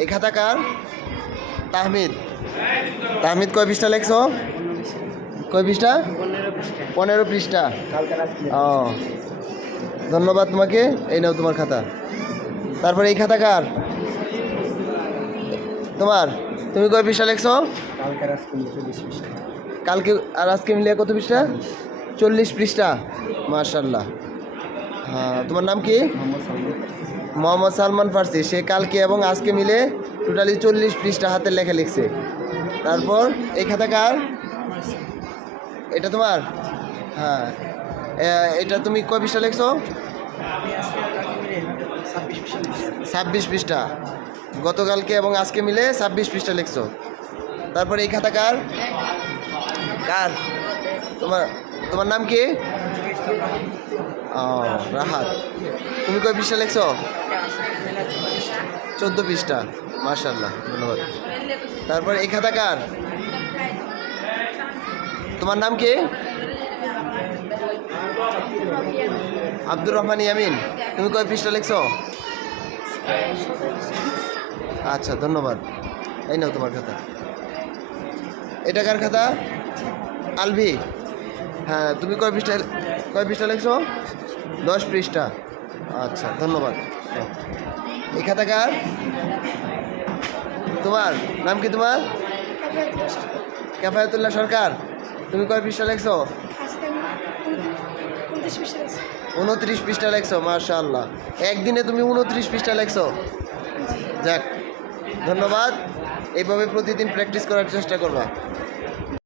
এই খাতাকার তাহমিদ। তাহমিদ কয় পৃষ্ঠা লেখছো? কয় পৃষ্ঠা? 15 পৃষ্ঠা। ও ধন্যবাদ তোমাকে। এই নাও তোমার খাতা। তারপরে এই খাতাকার তোমার, তুমি কয় পৃষ্ঠা লেখছো? কালকে আর আজকে মিলিয়ে কত পৃষ্ঠা? 40 পৃষ্ঠা। মাশাআল্লাহ। হ্যাঁ, তোমার নাম কি? মোহাম্মদ সালমান ফার্সি। সে কালকে এবং আজকে মিলে টোটালি 40 পৃষ্ঠা হাতের লেখা লিখছে। তারপর এই খাতাকার, এটা তোমার? হ্যাঁ, এটা তুমি কয় পৃষ্ঠা লিখছো? 26 পৃষ্ঠা। গতকালকে এবং আজকে মিলে 26 পৃষ্ঠা লিখছো। তারপর এই খাতাকার কার? তোমার নাম কি? ও রাহাত। তুমি কয় পৃষ্ঠা লিখছো? 14 পৃষ্ঠা। মাশাআল্লাহ, ধন্যবাদ। তারপর এই খাতাকার, তোমার নাম কি? আব্দুর রহমান ইয়ামিন। তুমি কয় পৃষ্ঠা লিখছো? আচ্ছা, ধন্যবাদ। এই নাও তোমার খাতা। এটা কার খাতা? আলভি। হ্যাঁ, তুমি কয় পৃষ্ঠা লিখছো? 10 পৃষ্ঠা। আচ্ছা, ধন্যবাদ। এই খাতা কার? তোমার নাম কি? তোমার কাফায়াতুল্লাহ সরকার। তুমি কয় পৃষ্ঠা লিখছো? 29 পৃষ্ঠা লিখছো। মাশাআল্লাহ, একদিনে তুমি 29 পৃষ্ঠা লিখছো। যাক, ধন্যবাদ। এইভাবে প্রতিদিন প্র্যাকটিস করার চেষ্টা করবা।